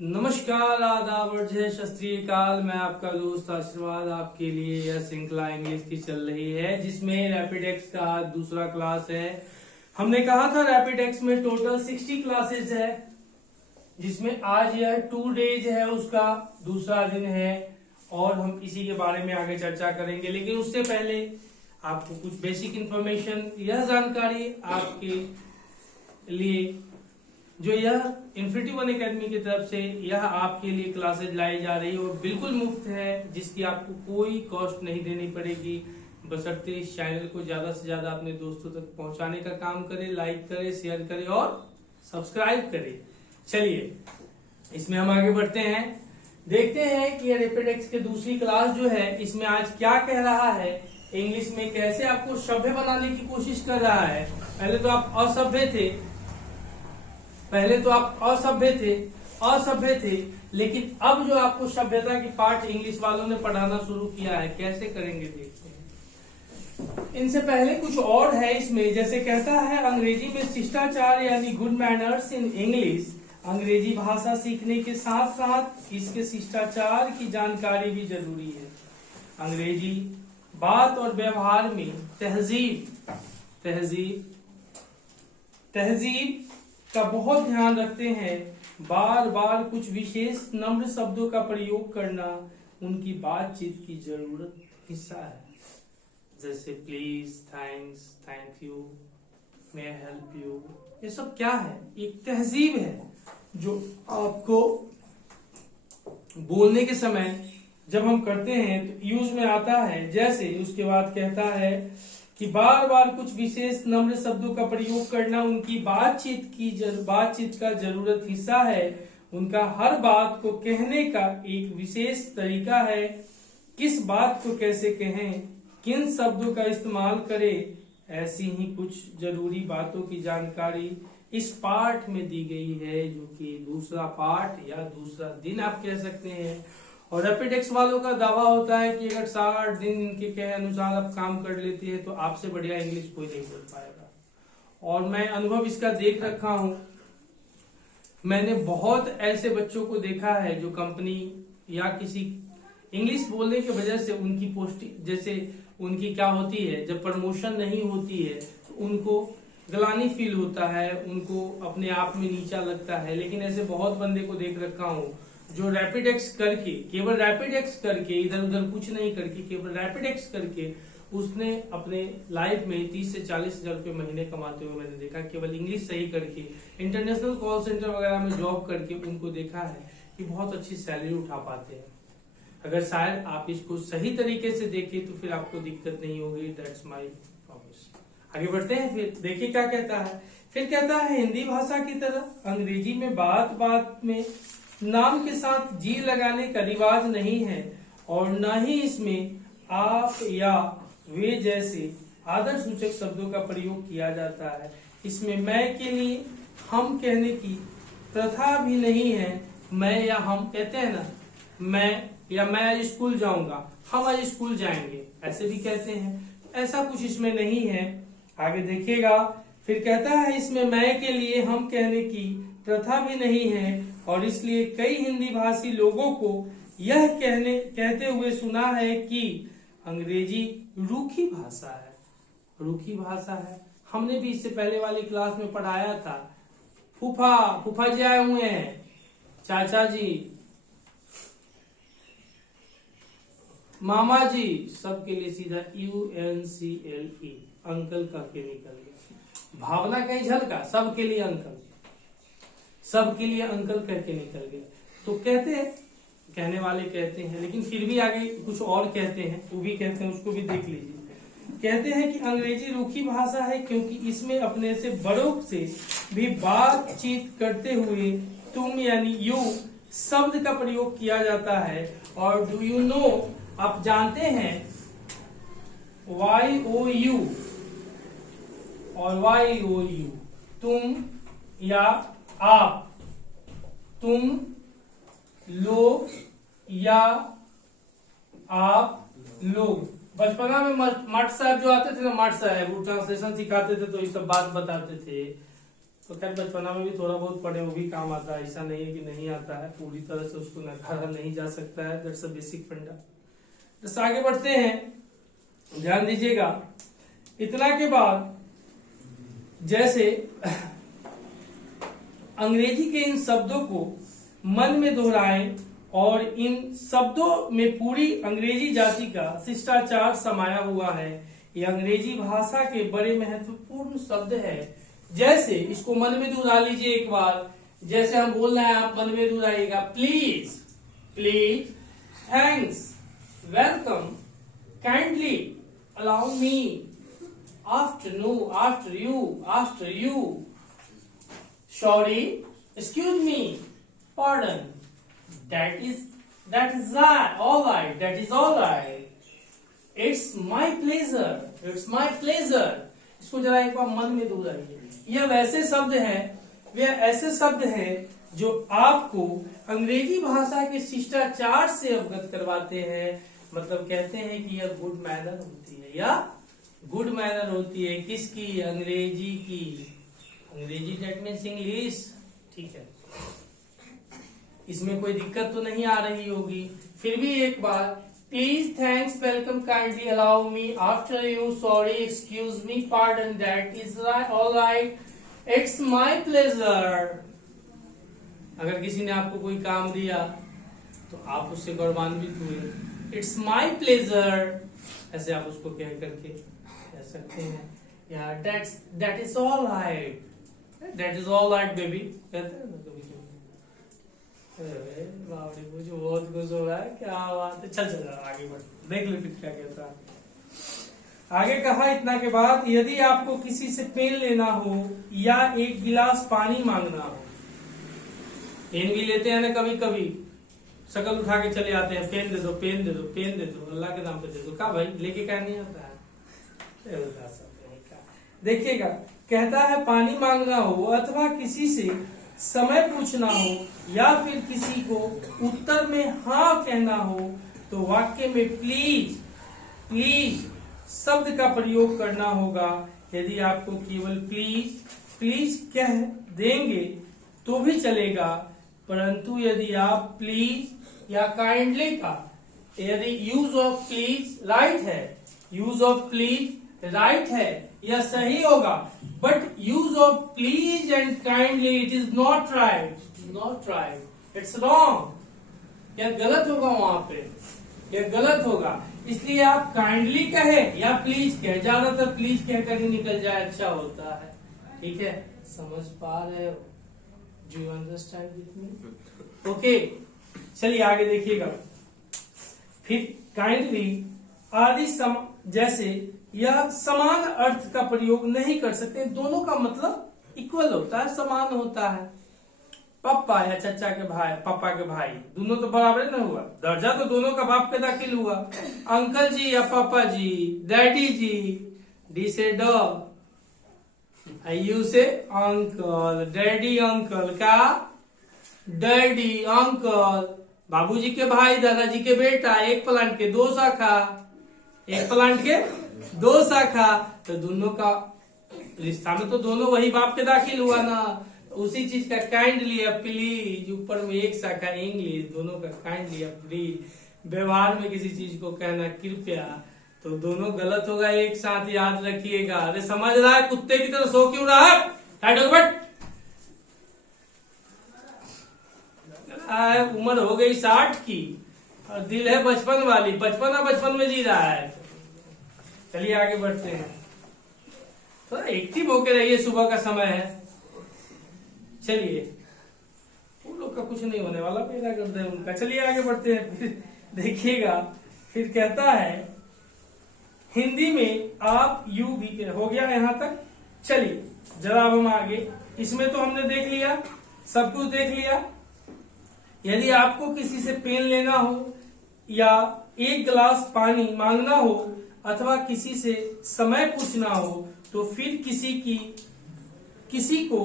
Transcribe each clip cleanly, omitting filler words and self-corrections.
नमस्कार, आदाब और जय सत श्री अकाल। मैं आपका दोस्त आशीर्वाद आपके लिए यह श्रृंखला इंग्लिश की चल रही है जिसमें रैपिडेक्स का आज दूसरा क्लास है। हमने कहा था रैपिडेक्स में टोटल 60 क्लासेस है जिसमें आज यह 2 डेज है, उसका दूसरा दिन है और हम इसी के बारे में आगे चर्चा करेंगे। लेकिन उससे पहले आपको कुछ बेसिक इंफॉर्मेशन, यह जानकारी आपके लिए जो यह इन्फिनिटी वन एकेडमी की तरफ से यह आपके लिए क्लासेज लाई जा रही है और बिल्कुल मुफ्त है, जिसकी आपको कोई कॉस्ट नहीं देनी पड़ेगी। बशर्ते इस चैनल को ज्यादा से ज्यादा अपने दोस्तों तक पहुंचाने का काम करें, लाइक करें, शेयर करें और सब्सक्राइब करें। चलिए इसमें हम आगे बढ़ते हैं, देखते हैं कि रैपिडेक्स के दूसरी क्लास जो है इसमें आज क्या कह रहा है, इंग्लिश में कैसे आपको सभ्य बनाने की कोशिश कर रहा है। पहले तो आप असभ्य थे, लेकिन अब जो आपको सभ्यता की पाठ इंग्लिश वालों ने पढ़ाना शुरू किया है, कैसे करेंगे देखते हैं। इनसे पहले कुछ और है इसमें, जैसे कहता है अंग्रेजी में शिष्टाचार यानी गुड मैनर्स इन इंग्लिश। अंग्रेजी भाषा सीखने के साथ साथ इसके शिष्टाचार की जानकारी भी जरूरी है। अंग्रेजी बात और व्यवहार में तहजीब का बहुत ध्यान रखते हैं। बार बार कुछ विशेष नम्र शब्दों का प्रयोग करना उनकी बातचीत की जरूरत हिस्सा है, जैसे please, thanks, thank you, may I help you. ये सब क्या है? एक तहजीब है जो आपको बोलने के समय जब हम करते हैं तो यूज में आता है। जैसे उसके बाद कहता है कि बार बार कुछ विशेष नम्र शब्दों का प्रयोग करना उनकी बातचीत का जरूरत हिस्सा है। उनका हर बात को कहने का एक विशेष तरीका है। किस बात को कैसे कहें, किन शब्दों का इस्तेमाल करें, ऐसी ही कुछ जरूरी बातों की जानकारी इस पाठ में दी गई है, जो कि दूसरा पाठ या दूसरा दिन आप कह सकते हैं। और रैपिडेक्स वालों का दावा होता है कि अगर 60 दिन इनके कहे अनुसार आप काम कर लेते हैं तो आपसे बढ़िया इंग्लिश कोई नहीं बोल पाएगा। और मैं अनुभव इसका देख रखा हूं। मैंने बहुत ऐसे बच्चों को देखा है जो कंपनी या किसी इंग्लिश बोलने की वजह से उनकी पोस्टिंग, जैसे उनकी क्या होती है, जब प्रमोशन नहीं होती है तो उनको गलानी फील होता है, उनको अपने आप में नीचा लगता है। लेकिन ऐसे बहुत बंदे को देख रखा हूं जो रैपिडेक्स करके, केवल रैपिडेक्स करके, इधर उधर कुछ नहीं करके, केवल रैपिडेक्स करके उसने अपने लाइफ में 30 से 40 हजार रुपये महीने कमाते हुए मैंने देखा। केवल इंग्लिश सही करके, इंटरनेशनल कॉल सेंटर वगैरह में जॉब करके उनको देखा है कि बहुत अच्छी सैलरी उठा पाते हैं। अगर शायद आप इसको सही तरीके से देखें तो फिर आपको दिक्कत नहीं होगी। That's my promise. आगे बढ़ते हैं, फिर देखिए क्या कहता है। फिर कहता है हिंदी भाषा की तरह अंग्रेजी में बात बात में नाम के साथ जी लगाने का रिवाज नहीं है और न ही इसमें आप या वे जैसे आदर सूचक शब्दों का प्रयोग किया जाता है। इसमें मैं के लिए हम कहने की प्रथा भी नहीं है। मैं या हम कहते हैं ना, मैं या मैं आज स्कूल जाऊंगा, हम आज स्कूल जाएंगे, ऐसे भी कहते हैं। ऐसा कुछ इसमें नहीं है। आगे देखिएगा, फिर कहता है इसमें मैं के लिए हम कहने की प्रथा भी नहीं है और इसलिए कई हिंदी भाषी लोगों को यह कहते हुए सुना है कि अंग्रेजी रूखी भाषा है। हमने भी इससे पहले वाली क्लास में पढ़ाया था। फूफा जी आए हुए हैं, चाचा जी, मामा जी, सबके लिए सीधा UNCLE, अंकल का के निकल गया। भावना कहीं झलका, सबके लिए अंकल कह के निकल गया। तो कहने वाले कहते हैं, लेकिन फिर भी आगे कुछ और कहते हैं, वो भी कहते हैं, उसको भी देख लीजिए। कहते हैं कि अंग्रेजी रूखी भाषा है क्योंकि इसमें अपने से बड़ों से भी बातचीत करते हुए तुम यानी यू शब्द का प्रयोग किया जाता है। और डू यू नो, आप जानते हैं YOU और YOU, तुम या आप, तुम लोग या आप लोग। बचपना में मठ साहब जो आते थे ना, मठ साहब वो ट्रांसलेशन सिखाते थे तो ये सब बात बताते थे। तो खैर बचपना में भी थोड़ा बहुत पढ़े, वो भी काम आता है, ऐसा नहीं है कि नहीं आता है, पूरी तरह से उसको नकारा नहीं जा सकता है। दैट्स अ बेसिक फंडा। बस आगे बढ़ते हैं, ध्यान दीजिएगा। इतना के बाद जैसे अंग्रेजी के इन शब्दों को मन में दोहराएं और इन शब्दों में पूरी अंग्रेजी जाति का शिष्टाचार समाया हुआ है। ये अंग्रेजी भाषा के बड़े महत्वपूर्ण शब्द है। जैसे इसको मन में दोहरा लीजिए एक बार, जैसे हम बोल रहे हैं आप मन में दोहराइएगा। Please, please, thanks, welcome, kindly, allow me, afternoon, after you, sorry, excuse me, pardon, that is all right, it's my pleasure। इसको जरा एक बार मन में दोहराइए। यह वैसे शब्द हैं, वे ऐसे शब्द हैं जो आपको अंग्रेजी भाषा के शिष्टाचार से अवगत करवाते हैं। मतलब कहते हैं कि यह गुड मैनर होती है, या गुड मैनर होती है किसकी? अंग्रेजी की। अंग्रेजी दैट मीन्स इंग्लिश, ठीक है। इसमें कोई दिक्कत तो नहीं आ रही होगी। फिर भी एक बार, please, thanks, welcome, kindly, allow me, after you, sorry, excuse me, pardon, that is all right, it's my pleasure. अगर किसी ने आपको कोई काम दिया तो आप उससे गौरवान्वित हुए, इट्स माई प्लेजर, ऐसे आप उसको कह करके कह सकते हैं। या that is all right, that is all right baby, कहते हैं ना कभी। मुझे बहुत खुश हो रहा है, क्या बात है। चल आगे बढ़, देख लो फिर क्या कहता है। आगे कहा, इतना के बाद, यदि आपको किसी से पेन लेना हो या एक गिलास पानी मांगना हो। पेन भी लेते हैं ना कभी कभी, शकल उठा के चले आते हैं, पेन दे दो, पेन दे दो, पेन दे दो, अल्लाह के नाम पे दे दो। कहा भाई लेके क्या नहीं आता है। देखिएगा, कहता है पानी मांगना हो अथवा किसी से समय पूछना हो या फिर किसी को उत्तर में हाँ कहना हो, तो वाक्य में प्लीज, प्लीज शब्द का प्रयोग करना होगा। यदि आपको केवल प्लीज, प्लीज कह देंगे तो भी चलेगा, परंतु यदि आप प्लीज या काइंडली का, यदि यूज ऑफ प्लीज राइट है, यूज ऑफ प्लीज राइट है, यह सही होगा, but use of please and kindly it is not right, not right, it's wrong. यह गलत होगा, वहां पे यह गलत होगा। इसलिए आप काइंडली कहे या प्लीज कहे, ज्यादातर प्लीज कहकर ही निकल जाए, अच्छा होता है। ठीक है, समझ पा रहे हो? Do you understand with me? Okay, चलिए आगे देखिएगा। फिर काइंडली आदि जैसे यह समान अर्थ का प्रयोग नहीं कर सकते, दोनों का मतलब इक्वल होता है, समान होता है। पापा या चचा के भाई, पापा के भाई, दोनों तो बराबर न हुआ, दर्जा तो दोनों का बाप पे दाखिल हुआ। अंकल जी या पापा जी, डैडी जी, डी से डॉग, यू से अंकल, डैडी अंकल, का डैडी अंकल। बाबूजी के भाई, दादाजी के बेटा, एक प्लांट के दो शाखा, एक प्लांट के दो शाखा, तो दोनों का रिश्ता में तो दोनों वही बाप के दाखिल हुआ ना। उसी चीज का काइंडली या प्लीज, ऊपर में एक शाखा इंग्लिश, दोनों का काइंडली या प्लीज। व्यवहार में किसी चीज को कहना कृपया, तो दोनों गलत होगा, एक साथ याद रखिएगा। अरे समझ रहा है, कुत्ते की तरह सो क्यों रहा है? उम्र हो गई 60 की और दिल है बचपन वाली, बचपन में जी रहा है। चलिए आगे बढ़ते हैं, थोड़ा एक्टिव होके रहिए, सुबह का समय है। चलिए, उन लोग का कुछ नहीं होने वाला, पैदा करते हैं उनका। चलिए आगे बढ़ते हैं, फिर देखिएगा। फिर कहता है हिंदी में आप यू भी, हो गया यहाँ तक। चलिए जरा अब हम आगे, इसमें तो हमने देख लिया, सब कुछ देख लिया। यदि आपको किसी से पेन लेना हो या एक गिलास पानी मांगना हो अथवा किसी से समय पूछना हो, तो फिर किसी को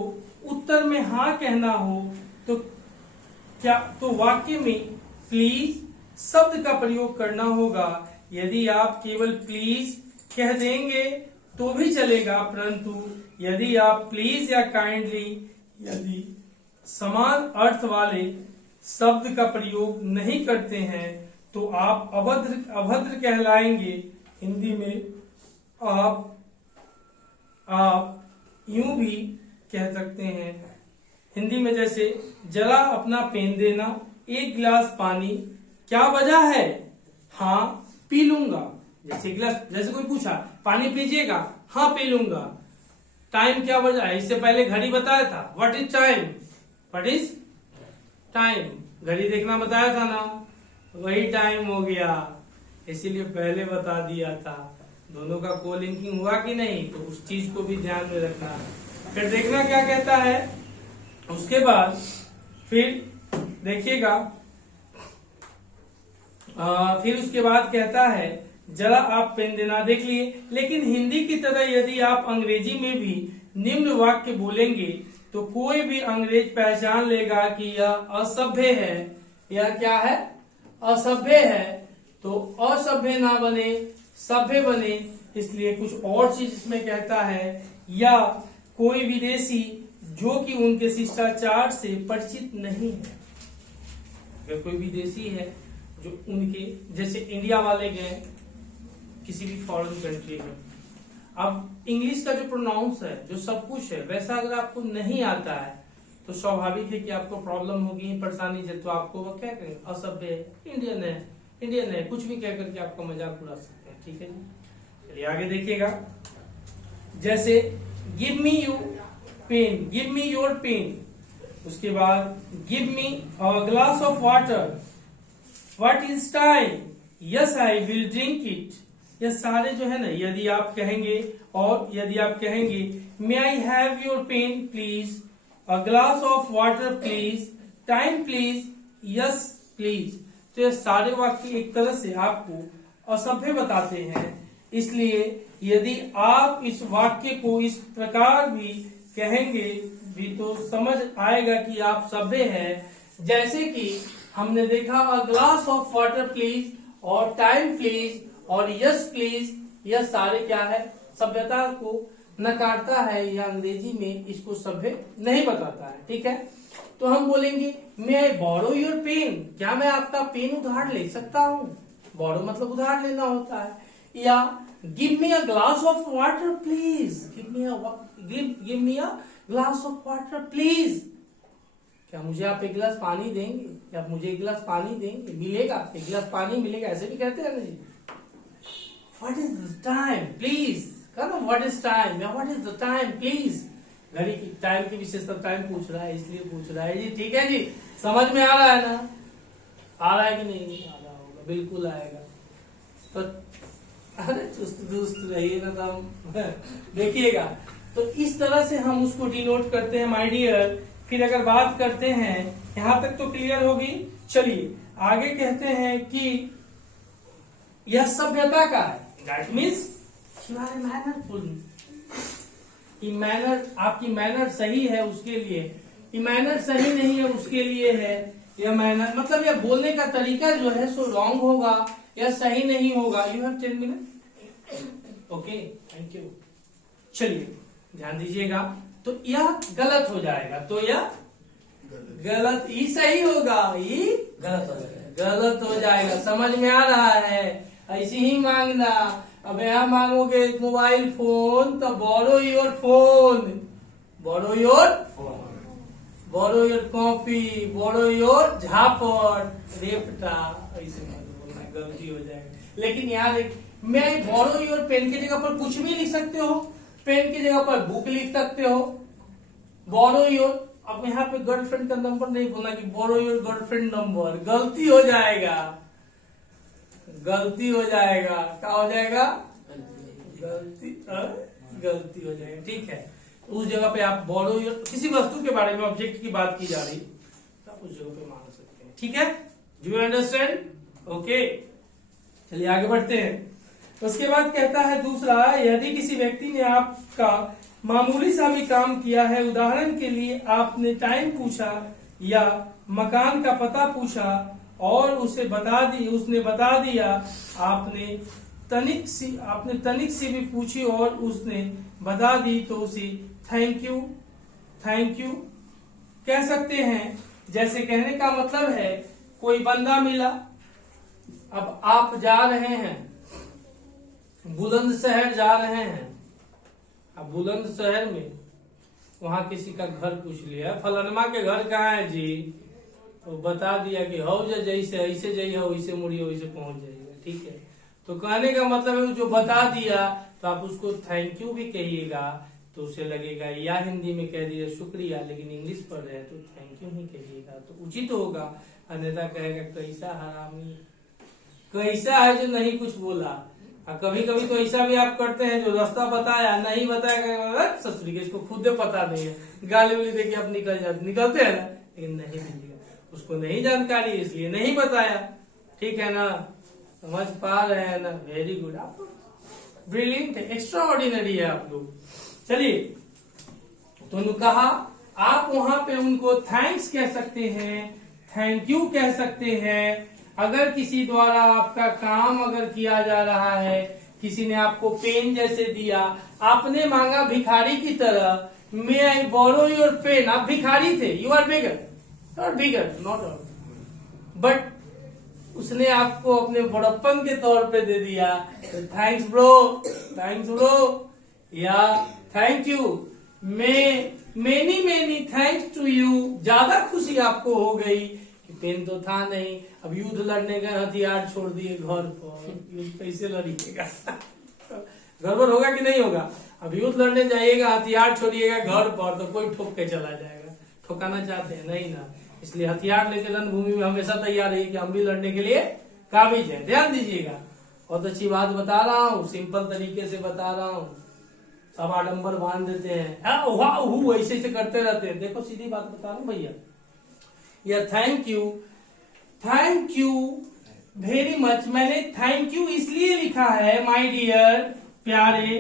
उत्तर में हाँ कहना हो, तो वाक्य में प्लीज शब्द का प्रयोग करना होगा। यदि आप केवल प्लीज कह देंगे तो भी चलेगा, परंतु यदि आप प्लीज या काइंडली यदि समान अर्थ वाले शब्द का प्रयोग नहीं करते हैं तो आप अभद्र कहलाएंगे। हिंदी में आप यूं भी कह सकते हैं, हिंदी में जैसे जरा अपना पेन देना, एक गिलास पानी, क्या वजह है, हाँ पी लूंगा। जैसे गिलास, जैसे कोई पूछा पानी पीजिएगा, हाँ पी लूंगा। टाइम क्या वजह है, इससे पहले घड़ी बताया था, what is time, what is time, घड़ी देखना बताया था ना, वही टाइम हो गया, इसीलिए पहले बता दिया था। दोनों का को लिंकिंग हुआ कि नहीं, तो उस चीज को भी ध्यान में रखना है। फिर देखना क्या कहता है, उसके बाद फिर देखिएगा, फिर उसके बाद कहता है जरा आप पेन देना, देख लिए। लेकिन हिंदी की तरह यदि आप अंग्रेजी में भी निम्न वाक्य बोलेंगे तो कोई भी अंग्रेज पहचान लेगा कि यह असभ्य है, यह क्या है, असभ्य है। तो असभ्य ना बने, सभ्य बने, इसलिए कुछ और चीज इसमें कहता है, या कोई विदेशी जो कि उनके शिष्टाचार से परिचित नहीं है। अगर कोई विदेशी है जो उनके, जैसे इंडिया वाले गए किसी भी फॉरेन कंट्री में, अब इंग्लिश का जो प्रोनाउंस है, जो सब कुछ है, वैसा अगर आपको नहीं आता है तो स्वाभाविक है कि आपको प्रॉब्लम होगी, परेशानी। जब तो आपको वो क्या करेंगे, असभ्य है, इंडियन है, कुछ भी कह करके आपका मजाक उड़ा सकते हैं। ठीक है जी, चलिए आगे देखिएगा। जैसे give me you pen, give me your pen, उसके बाद give me a glass of water, what is time, yes I will drink it. ये सारे जो है ना, यदि आप कहेंगे, और यदि आप कहेंगे may I have your pen please, a glass of water please, time please, yes please, तो ये सारे वाक्य एक तरह से आपको असभ्य बताते हैं। इसलिए यदि आप इस वाक्य को इस प्रकार भी कहेंगे भी तो समझ आएगा कि आप सभ्य हैं। जैसे कि हमने देखा अ ग्लास ऑफ वाटर प्लीज, और टाइम प्लीज, और यस प्लीज, यह सारे क्या है, सभ्यता को नकारता है, या अंग्रेजी में इसको सभ्य नहीं बताता है। ठीक है, तो हम बोलेंगे मे आई बोरो योर पेन, क्या मैं आपका पेन उधार ले सकता हूँ, बोरो मतलब उधार लेना होता है। या give me a glass of water please, give me a glass of water please, क्या मुझे आप एक गिलास पानी देंगे, या आप मुझे एक गिलास पानी देंगे, मिलेगा, एक गिलास पानी मिलेगा, ऐसे भी कहते हैं ना जी। What is the time please, कहना व्हाट इज टाइम, या what is the time please, घड़ी की टाइम की विशेषता, टाइम पूछ रहा है इसलिए पूछ रहा है जी। ठीक है जी, समझ में आ रहा है ना, आ रहा है कि नहीं आ रहा होगा, बिल्कुल आएगा। तो अरे चुस्त दुस्त रहिए ना, तो हम देखिएगा। तो इस तरह से हम उसको डिनोट करते हैं माय डियर। फिर अगर बात करते हैं, यहां तक तो क्लियर होगी। चलिए आगे कहते हैं कि यह सभ्यता का है, that means you are mannerful, manner, आपकी मैनर सही है उसके लिए, मैनर सही नहीं है उसके लिए है यह मैनर, मतलब यह बोलने का तरीका जो है सो रॉन्ग होगा या सही नहीं होगा। You have 10 minute, okay, thank you. चलिए ध्यान दीजिएगा, तो यह गलत हो जाएगा, तो यह गलत, ई सही होगा, ई गलत हो जाएगा, गलत हो जाएगा। समझ में आ रहा है, ऐसे ही मांगना। अब यहाँ मांगोगे मोबाइल फोन, तो borrow your phone, borrow your phone, borrow your copy, borrow your झापड़, रेपटा, ऐसे बोलना, गलती हो जाएगी। लेकिन यहाँ देख, मैं बोरो योर पेन की जगह पर कुछ भी लिख सकते हो, पेन की जगह पर बुक लिख सकते हो, बोरो योर। अब यहाँ पे गर्लफ्रेंड का नंबर नहीं बोलना कि बोरो योर गर्लफ्रेंड नंबर, गलती हो जाएगा, गलती हो जाएगा, क्या हो जाएगा, गलती हो जाएगा। ठीक है, उस जगह पे आप बोरो योर, किसी वस्तु के बारे में, ऑब्जेक्ट की बात की जा रही, तो आप उस जगह पे मांग सकते हैं। ठीक है, डू यू अंडरस्टैंड, ओके। चलिए आगे बढ़ते हैं। उसके बाद कहता है दूसरा, यदि किसी व्यक्ति ने आपका मामूली सा भी काम किया है, उदाहरण के लिए आपने टाइम पूछा या मकान का पता पूछा और उसने बता दिया, आपने आपने तनिक से भी पूछी और उसने बता दी तो उसे थैंक यू कह सकते हैं। जैसे कहने का मतलब है कोई बंदा मिला, अब आप जा रहे हैं, बुलंदशहर जा रहे हैं, अब बुलंदशहर में वहां किसी का घर पूछ लिया, फलनमा के घर कहाँ है जी, तो बता दिया कि हो जैसे ऐसे जाइए वैसे मुड़िए वैसे पहुंच जाइएगा, ठीक है। तो कहने का मतलब है जो बता दिया तो आप उसको थैंक यू भी कहिएगा तो उसे लगेगा, या हिंदी में कह दिया शुक्रिया, लेकिन इंग्लिश पढ़ रहे हैं तो थैंक यू ही कहिएगा तो उचित होगा। अन्यथा कहेगा कैसा हरामी, कैसा है जो नहीं कुछ बोला। और कभी कभी तो ऐसा भी आप करते हैं जो रास्ता बताया नहीं बताया, ससुरी के इसको खुद पता नहीं है, गाली उली देके आप निकलते हैं ना, लेकिन नहीं मिलेगा, उसको नहीं जानकारी इसलिए नहीं बताया, ठीक है ना, समझ पा रहे हैं ना। वेरी गुड, आप ब्रिलियंट है, एक्स्ट्रा ऑर्डिनरी है आप लोग। चलिए, तो उन्होंने कहा आप वहां पे उनको थैंक्स कह सकते हैं, थैंक यू कह सकते हैं। अगर किसी द्वारा आपका काम अगर किया जा रहा है, किसी ने आपको पेन जैसे दिया, आपने मांगा भिखारी की तरह, मे आई बोरो योर पेन, आप भिखारी थे, you are beggar not but उसने आपको अपने बड़प्पन के तौर पे दे दिया, तो थैंक्स ब्रो या thank you, many thanks to you. ज्यादा खुशी आपको हो गई कि पेन तो था नहीं, अब युद्ध लड़ने गए, हथियार छोड़ दिए घर पर, युद्ध कैसे लड़िएगा गड़बड़ होगा कि नहीं होगा। अब युद्ध लड़ने जाइएगा, हथियार छोड़िएगा घर पर तो कोई ठोक के चला जाएगा, ठोकाना चाहते हैं नहीं ना, इसलिए हथियार लेकर रणभूमि में हमेशा तैयार रहिए कि हम भी लड़ने के लिए काबिज हैं। ध्यान दीजिएगा, बहुत अच्छी बात बता रहा हूँ, सिंपल तरीके से बता रहा हूँ, सब आडम्बर बांध देते हैं, ऐसे ऐसे करते रहते हैं। देखो सीधी बात बता रहा हूँ भैया, या थैंक यू वेरी मच। मैंने थैंक यू इसलिए लिखा है माय डियर, प्यारे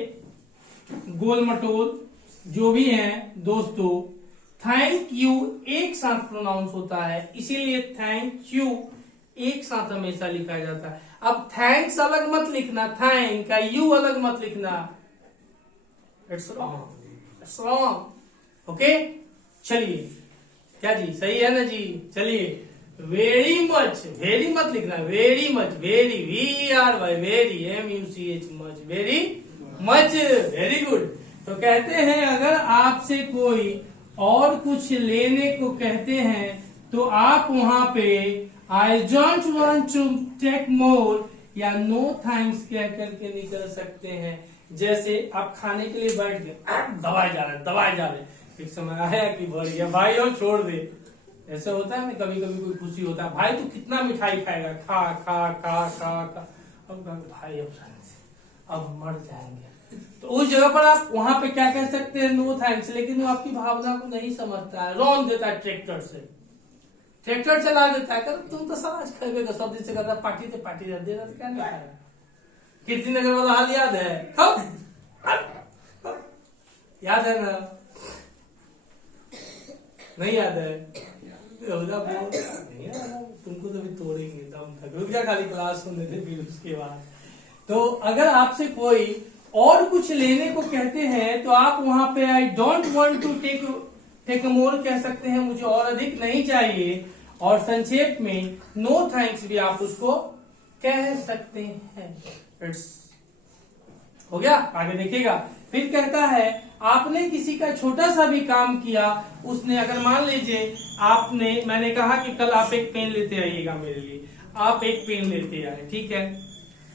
गोल मटोल जो भी हैं दोस्तों, थैंक यू एक साथ प्रोनाउंस होता है, इसीलिए थैंक यू एक साथ हमेशा लिखा जाता है। अब थैंक्स अलग मत लिखना, थैंक का यू अलग मत लिखना, इट्स रॉन्ग। ओके, चलिए, क्या जी सही है ना जी। चलिए, वेरी मत लिखना, very much, very MUCH much, very much, very good. तो कहते हैं अगर आपसे कोई और कुछ लेने को कहते हैं तो आप वहां पे I don't want to take more या नो थैंक्स कह करके निकल सकते हैं। जैसे आप खाने के लिए बैठ गए, दबाए जा रहे, एक समय आया कि बढ़ गया भाई और छोड़ दे, ऐसा होता है ना, कभी कभी कोई खुशी होता है, भाई तू कितना मिठाई खाएगा, खा अब भाई अब मर जाएंगे, तो उस जगह पर आप वहां पे क्या कह सकते हैं, नो थैंक्स। लेकिन वो आपकी भावना को नहीं समझता है, रौन देता है, ट्रैक्टर चला देता है, कर तुम तो समाज खेबेगा, सब दिन से करता पार्टी दे दे रहा, क्या नहीं खाएगा। कीर्ति नगर वाला हाल याद है, याद है ना, नहीं याद है, तुमको तो भी तोड़ेंगे दम तक, रुक जा, खाली क्लास सुनने थे फिर उसके बाद। तो अगर आपसे कोई और कुछ लेने को कहते हैं तो आप वहां पे I don't want to take more कह सकते हैं, मुझे और अधिक नहीं चाहिए। और संक्षेप में नो थैंक्स भी आप उसको कह सकते हैं। इट्स हो गया, आगे देखिएगा। फिर कहता है आपने किसी का छोटा सा भी काम किया, उसने अगर मान लीजिए मैंने कहा कि कल आप एक पेन लेते आइएगा मेरे लिए, आप एक पेन लेते आए, ठीक है,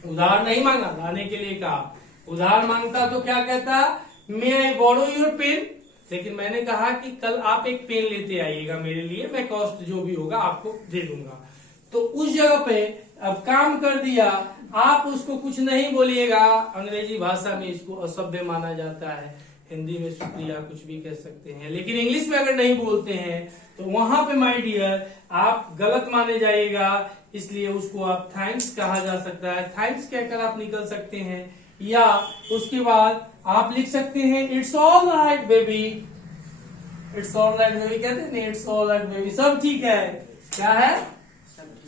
उधार नहीं मांगा, लाने के लिए कहा। उधार मांगता तो क्या कहता, मे आई बोरो योर पेन, लेकिन मैंने कहा कि कल आप एक पेन लेते आइएगा मेरे लिए, मैं कॉस्ट जो भी होगा आपको दे दूंगा। तो उस जगह पे अब काम कर दिया, आप उसको कुछ नहीं बोलिएगा, अंग्रेजी भाषा में इसको असभ्य माना जाता है, हिंदी में शुक्रिया कुछ भी कह सकते हैं, लेकिन इंग्लिश में अगर नहीं बोलते हैं तो वहां पे माय डियर आप गलत माने जाइएगा, इसलिए उसको आप थैंक्स कहा जा सकता है, थैंक्स कहकर आप निकल सकते हैं। या उसके बाद आप लिख सकते हैं it's all right baby, it's all right baby कहते हैं, इट्स ऑल राइट बेबी, सब ठीक है, क्या है,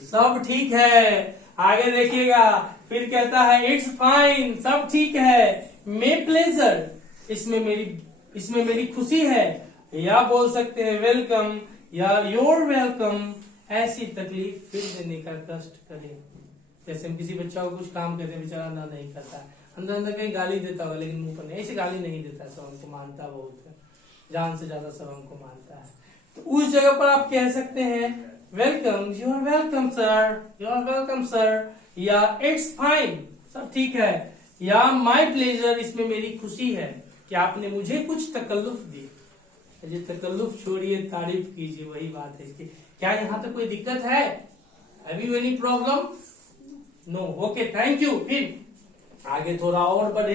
सब ठीक है। आगे देखिएगा, फिर कहता है इट्स फाइन, सब ठीक है। मे प्लेजर, इसमें मेरी खुशी है, या बोल सकते हैं वेलकम या योर वेलकम। ऐसी तकलीफ फिर देने का कष्ट करे। जैसे हम किसी बच्चा को कुछ काम करते हैं, बेचारा ना नहीं करता, अंदर अंदर कहीं गाली देता होगा लेकिन मुंह पर नहीं, ऐसी गाली नहीं देता, सब हमको मानता बहुत है, जान से ज्यादा सब हमको मानता है। तो उस जगह पर आप कह सकते हैं welcome, you are welcome sir, you are welcome sir, या इट्स फाइन, सब ठीक है, या माई प्लेजर, इसमें मेरी खुशी है कि आपने मुझे कुछ तकल्लुफ दी। ये तकल्लुफ छोड़िए, तारीफ कीजिए, वही बात है इसकी। क्या यहाँ तक कोई दिक्कत है? Have you any problem? No, okay, thank you. फिर आगे थोड़ा और बढ़े,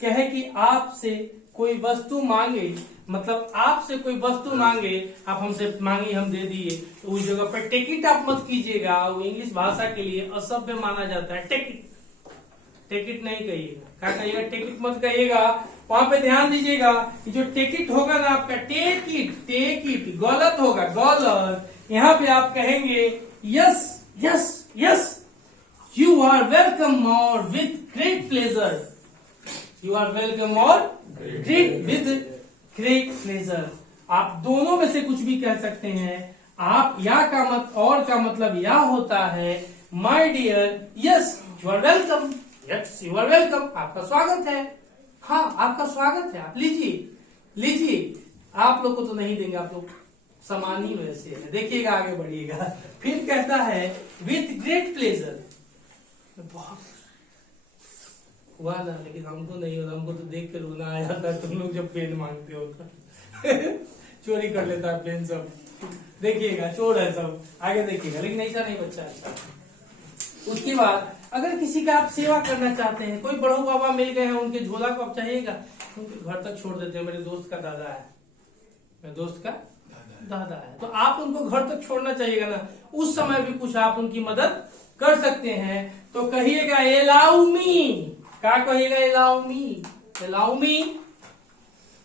कहे कि आपसे कोई वस्तु मांगे, मतलब आपसे कोई वस्तु मांगे, आप हमसे मांगी हम दे दिए, तो उस जगह पर टेक इट आप मत कीजिएगा, वो इंग्लिश भाषा के लिए असभ्य माना जाता है। टेक इट नहीं कहिएगा, क्या कहिएगा? टेक इट मत कहिएगा। वहां पे ध्यान दीजिएगा कि जो टेक इट होगा ना आपका, टेक इट गलत होगा, गलत। यहाँ पे आप कहेंगे yes yes yes, you are welcome और with great pleasure, you are welcome और ग्रेट प्लेजर। आप दोनों में से कुछ भी कह सकते हैं। आप या का मत और का मतलब या होता है my dear, yes you are welcome, yes you are welcome, आपका स्वागत है, हाँ आपका स्वागत है, आप लीजिए। आप लोग को तो नहीं देंगे, आप लोग समान ही वैसे है। देखिएगा, आगे बढ़िएगा। फिर कहता है विथ ग्रेट प्लेजर, बहुत हुआ ना, लेकिन हमको नहीं होता, हमको तो देख कर रोना आ जाता है तुम लोग जब पेन मांगते हो तो। चोरी कर लेता है पेन सब, देखिएगा चोर है सब, आगे देखिएगा, लेकिन ऐसा नहीं बच्चा है। उसके बाद अगर किसी का आप सेवा करना चाहते हैं, कोई बड़ो बाबा मिल गए हैं, उनके झोला को आप चाहिएगा, उनके घर तक छोड़ देते हैं। मेरे दोस्त का दादा है, मेरे दोस्त का दादा है, तो आप उनको घर तक छोड़ना चाहिएगा ना, उस समय भी कुछ आप उनकी मदद कर सकते हैं। तो कहिएगा एलाउ मी, क्या कहिएगा? एलाउ मी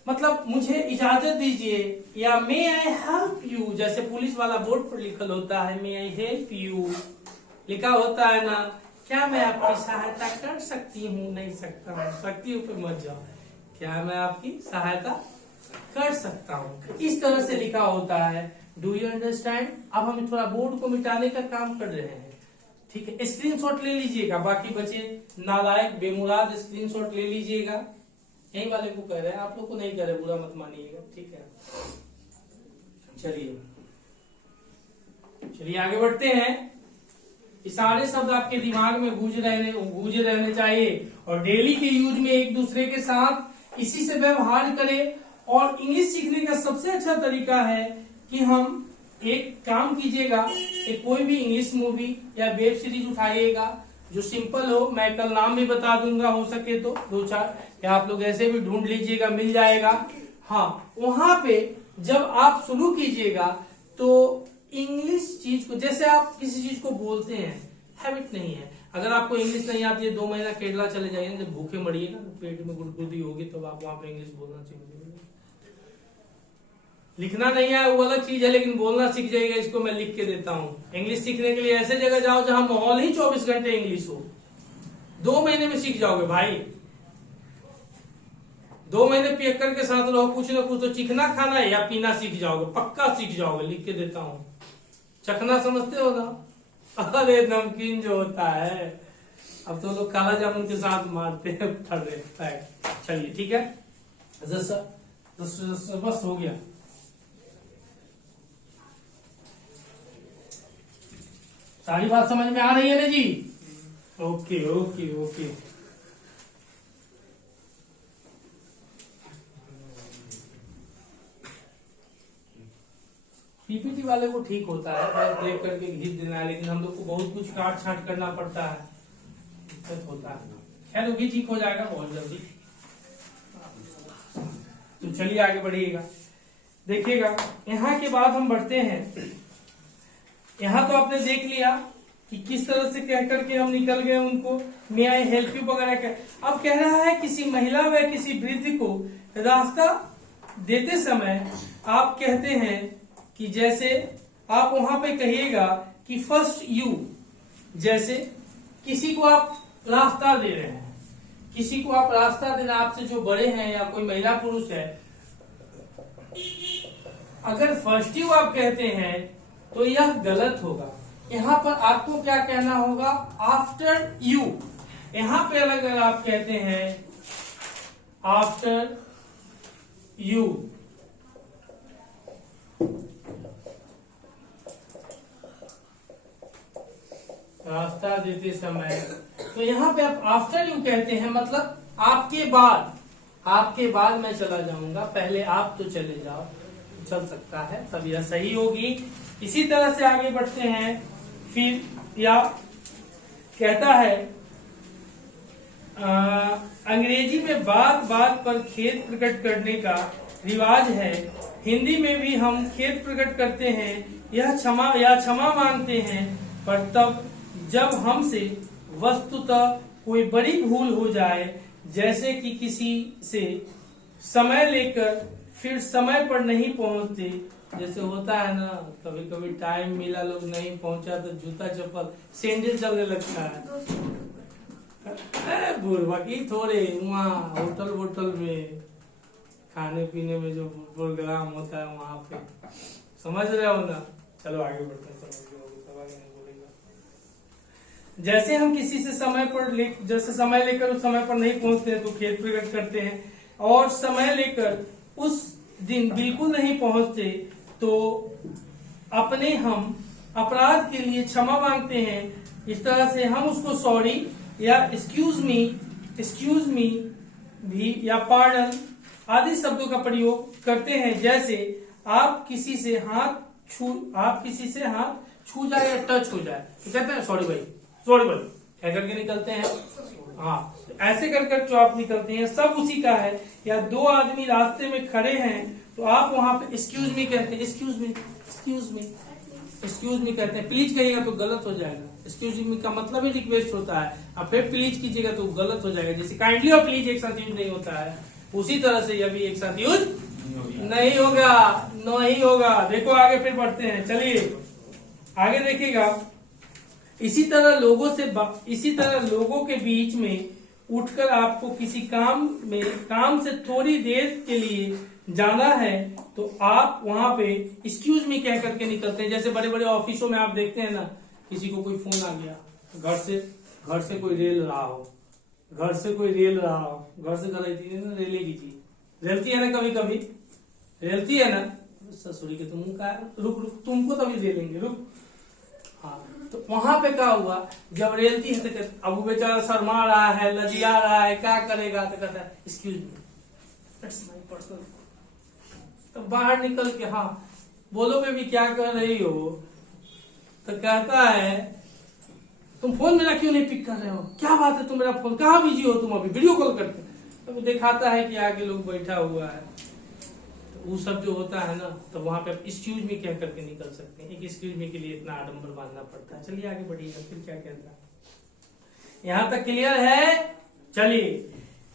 मतलब मुझे इजाजत दीजिए, या मे आई हेल्प यू, जैसे पुलिस वाला बोर्ड पर लिखल होता है मे आई हेल्प यू, लिखा होता है ना, क्या मैं आपकी सहायता कर सकती हूँ? नहीं सकता हूँ, सकती हूँ पे मत जाओ, क्या मैं आपकी सहायता कर सकता हूँ, इस तरह से लिखा होता है। Do you understand? अब हम थोड़ा बोर्ड को मिटाने का काम कर रहे हैं, ठीक है? स्क्रीनशॉट ले लीजिएगा, बाकी बचे नालायक बेमुराद स्क्रीनशॉट ले लीजिएगा। यही वाले को कह रहे हैं, आप लोग को नहीं कह रहे, बुरा मत मानिएगा, ठीक है? चलिए आगे बढ़ते हैं। ये सारे शब्द आपके दिमाग में गूंजे रहने चाहिए, और डेली के यूज में एक दूसरे के साथ इसी से व्यवहार करें। और इंग्लिश सीखने का सबसे अच्छा तरीका है कि हम एक काम कीजिएगा, कोई भी इंग्लिश मूवी या वेब सीरीज उठाइएगा जो सिंपल हो, मैं कल नाम भी बता दूंगा, हो सके तो 2-4, या आप लोग ऐसे भी ढूंढ लीजिएगा, मिल जाएगा। हाँ, वहां पे जब आप शुरू कीजिएगा तो इंग्लिश चीज को, जैसे आप किसी चीज को बोलते हैं, हैबिट नहीं है। अगर आपको इंग्लिश नहीं आती है, 2 महीना केरला चले जाइए, जब भूखे मरिएगा, पेट में गुदगुदी होगी, तब आप वहां पे इंग्लिश बोलना चाहिए। लिखना नहीं है वो अलग चीज है, लेकिन बोलना सीख जाएगा, इसको मैं लिख के देता हूँ। इंग्लिश सीखने के लिए ऐसे जगह जाओ जहां माहौल ही 24 घंटे इंग्लिश हो, 2 महीने में सीख जाओगे भाई। 2 महीने पियक्कर के साथ रहो, कुछ ना कुछ तो चीखना खाना है या पीना सीख जाओगे, पक्का सीख जाओगे, लिख के देता हूँ। चखना समझते हो ना? अरे नमकीन जो होता है, अब तो लोग काला जामुन के साथ मारते हैं, चलिए ठीक है, बस हो गया। सारी बात समझ में आ रही है ना जी? Okay okay okay. पीपीटी वाले को ठीक होता है, बस देख करके घिस देना है, लेकिन हम लोग को बहुत कुछ काट छांट करना पड़ता है, दिक्कत होता है। खैर वो भी ठीक हो जाएगा बहुत जल्दी। तो चलिए आगे बढ़िएगा, देखिएगा। यहाँ के बाद हम बढ़ते हैं। यहाँ तो आपने देख लिया कि किस तरह से कह करके हम निकल गए उनको, मे आई हेल्प यू वगैरह कह। अब कह रहा है किसी महिला व किसी वृद्ध को रास्ता देते समय आप कहते हैं कि जैसे आप वहां पे कहिएगा कि फर्स्ट यू, जैसे किसी को आप रास्ता दे रहे हैं, किसी को आप रास्ता देना, आपसे जो बड़े हैं या कोई महिला पुरुष है, अगर फर्स्ट यू आप कहते हैं तो यह गलत होगा। यहाँ पर आपको क्या कहना होगा, आफ्टर यू। यहाँ पे अगर आप कहते हैं आफ्टर यू, रास्ता देते समय, तो यहाँ पे आप आफ्टर यू कहते हैं, मतलब आपके बाद, आपके बाद मैं चला जाऊंगा, पहले आप तो चले जाओ, चल सकता है, तब यह सही होगी। इसी तरह से आगे बढ़ते हैं। फिर या कहता है अंग्रेजी में बात बात पर खेद प्रकट करने का रिवाज है, हिंदी में भी हम खेद प्रकट करते हैं, यह क्षमा मांगते हैं, पर तब जब हमसे वस्तुतः कोई बड़ी भूल हो जाए, जैसे कि किसी से समय लेकर फिर समय पर नहीं पहुंचते। जैसे होता है ना, कभी कभी टाइम मिला, लोग नहीं पहुंचा तो जूता चप्पल सैंडल चलने लगता है। बुरबा की थोड़े वहाँ होटल वोटल में खाने पीने में जो प्रोग्राम होता है वहां पे, समझ रहे हो ना। चलो आगे बढ़ते हैं, जैसे हम किसी से जैसे समय लेकर उस समय पर नहीं पहुंचते हैं तो खेद प्रकट करते हैं, और समय लेकर उस दिन बिल्कुल नहीं पहुंचते तो अपने हम अपराध के लिए क्षमा मांगते हैं। इस तरह से हम उसको सॉरी या एक्सक्यूज मी भी या पार्डन आदि शब्दों का प्रयोग करते हैं। जैसे आप किसी से हाथ छू जाए या टच हो जाए तो कहते हैं सॉरी भाई क्या करके निकलते हैं। हाँ, ऐसे कर जो आप निकलते हैं सब उसी का है। या दो आदमी रास्ते में खड़े हैं तो आप वहां पे एक्सक्यूज मी कहते हैं, एक्सक्यूज मी कहते हैं। प्लीज कहिएगा तो गलत हो जाएगा। एक्सक्यूज मी का मतलब ही रिक्वेस्ट होता है, अब फिर प्लीज कीजिएगा तो गलत हो जाएगा। जैसे काइंडली और प्लीज एक साथ यूज नहीं होता है, उसी तरह से यह भी एक साथ यूज नहीं होगा। देखो आगे फिर बढ़ते हैं, चलिए आगे देखिएगा। इसी तरह लोगों के बीच में उठकर आपको किसी काम से थोड़ी देर के लिए जाना है तो आप वहां पे एक्सक्यूज मी कह करके निकलते हैं। जैसे बड़े बड़े ऑफिसों में आप देखते हैं ना, किसी को कोई फोन आ गया, घर से कोई रेल रहा हो, घर से कर रही थी ना, रेलेगी जी, रेलती है ना, कभी रेलती है ना, ससुरी के तुम का रुक तुमको तभी रेलेंगे, रुक। हाँ, तो वहां पे क्या हुआ, जब रेलती है तो अब वो बेचारा शर्मा रहा है, लजिया रहा है, क्या करेगा, तो कहता है excuse me, it's my personal. तो बाहर निकल के हाँ बोलोगे भी क्या कर रही हो, तो कहता है तुम फोन मेरा क्यों नहीं पिक कर रहे हो, क्या बात है, तुम मेरा फोन कहाँ बिजी हो, तुम अभी वीडियो कॉल करते। तो वो दिखाता है कि आगे लोग बैठा हुआ है, तो वो सब जो होता है ना, तो वहां पे एक्सक्यूज मी कह करके निकल सकते हैं। एक एक्सक्यूज मी के लिए इतना आडंबर बांधना पड़ता है। चलिए आगे बढ़िएगा, फिर क्या कहता है, यहाँ तक क्लियर है। चलिए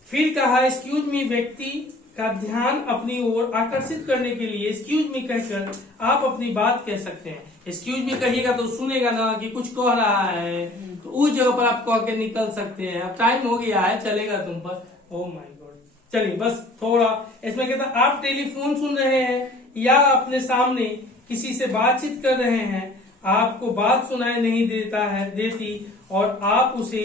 फिर कहा एक्सक्यूज मी व्यक्ति का ध्यान अपनी ओर आकर्षित करने के लिए एक्सक्यूज मी कहकर आप अपनी बात कह सकते हैं। एक्सक्यूज मी कहिएगा तो सुनेगा ना कि कुछ कह रहा है, तो उस जगह पर आप कह के निकल सकते हैं। अब टाइम हो गया है, चलेगा तुम पर। ओ माय गॉड, चलिए बस थोड़ा इसमें कहता आप टेलीफोन सुन रहे हैं या अपने सामने किसी से बातचीत कर रहे हैं, आपको बात सुनाई नहीं देती और आप उसे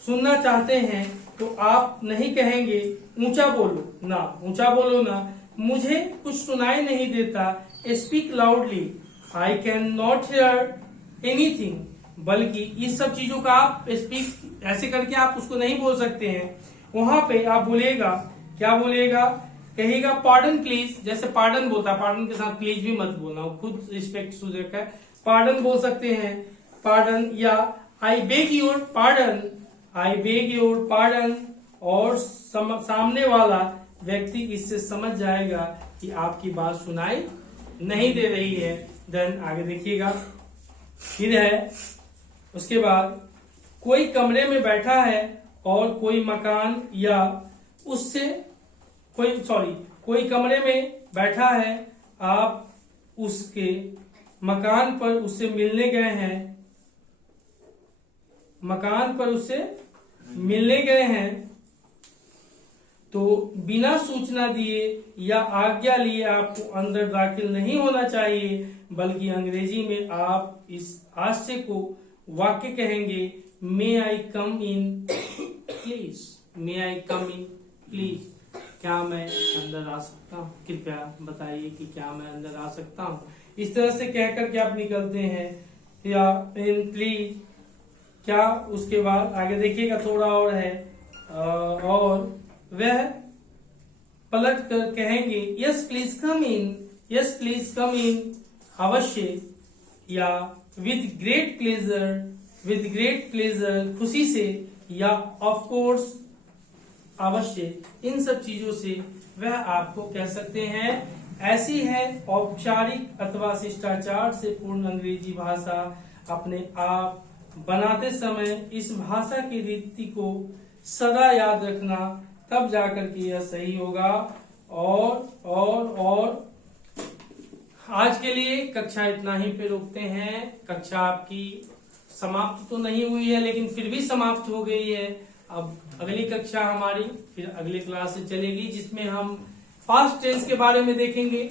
सुनना चाहते हैं, तो आप नहीं कहेंगे ऊंचा बोलो ना, मुझे कुछ सुनाई नहीं देता, speak loudly, I can not hear anything, बल्कि इस सब चीजों का आप स्पीक ऐसे करके आप उसको नहीं बोल सकते हैं। वहां पे आप बोलेगा, क्या बोलेगा, कहेगा पार्डन प्लीज, जैसे पार्डन बोलता है, पार्डन के साथ प्लीज भी मत बोलना, खुद रिस्पेक्ट सूचक है, पार्डन बोल सकते हैं, पार्डन, या आई बेग योर पार्डन, और सामने वाला व्यक्ति इससे समझ जाएगा कि आपकी बात सुनाई नहीं दे रही है। देन आगे देखिएगा, फिर है उसके बाद कोई कमरे में बैठा है और कोई मकान या उससे कोई कमरे में बैठा है, आप उसके मकान पर उससे मिलने गए हैं, मकान पर उससे मिलने गए हैं तो बिना सूचना दिए या आज्ञा लिए आपको अंदर दाखिल नहीं होना चाहिए, बल्कि अंग्रेजी में आप इस आशय को वाक्य कहेंगे, may I come in please, may I come in please, क्या मैं अंदर आ सकता हूँ, कृपया बताइए कि क्या मैं अंदर आ सकता हूँ। इस तरह से कहकर के आप निकलते हैं, या इन प्लीज क्या, उसके बाद आगे देखिएगा थोड़ा और है, और वह पलट कर कहेंगे yes please come in, yes please come in, अवश्य, या with great pleasure, with great pleasure, खुशी से, या ऑफ कोर्स, अवश्य, इन सब चीजों से वह आपको कह सकते हैं। ऐसी है औपचारिक अथवा शिष्टाचार से पूर्ण अंग्रेजी भाषा। अपने आप बनाते समय इस भाषा की रीति को सदा याद रखना, तब जाकर के यह सही होगा। और आज के लिए कक्षा इतना ही पे रोकते हैं। कक्षा आपकी समाप्त तो नहीं हुई है, लेकिन फिर भी समाप्त हो गई है। अब अगली कक्षा हमारी फिर अगली क्लास से चलेगी, जिसमें हम पास्ट टेंस के बारे में देखेंगे।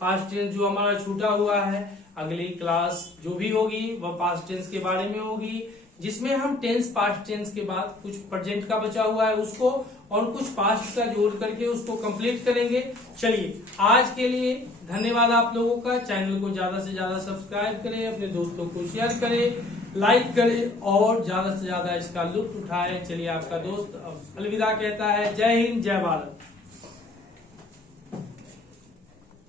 पास्ट टेंस जो हमारा छूटा हुआ है, अगली क्लास जो भी होगी वह पास्ट टेंस के बारे में होगी, जिसमें हम टेंस पास्ट टेंस के बाद कुछ प्रेजेंट का बचा हुआ है उसको और कुछ पास्ट का जोड़ करके उसको कंप्लीट करेंगे। चलिए आज के लिए धन्यवाद आप लोगों का। चैनल को ज्यादा से ज्यादा सब्सक्राइब करें, अपने दोस्तों को शेयर करें, लाइक करें और ज्यादा से ज्यादा इसका लुत्फ उठाएं। चलिए आपका दोस्त अब अलविदा कहता है। जय हिंद, जय भारत।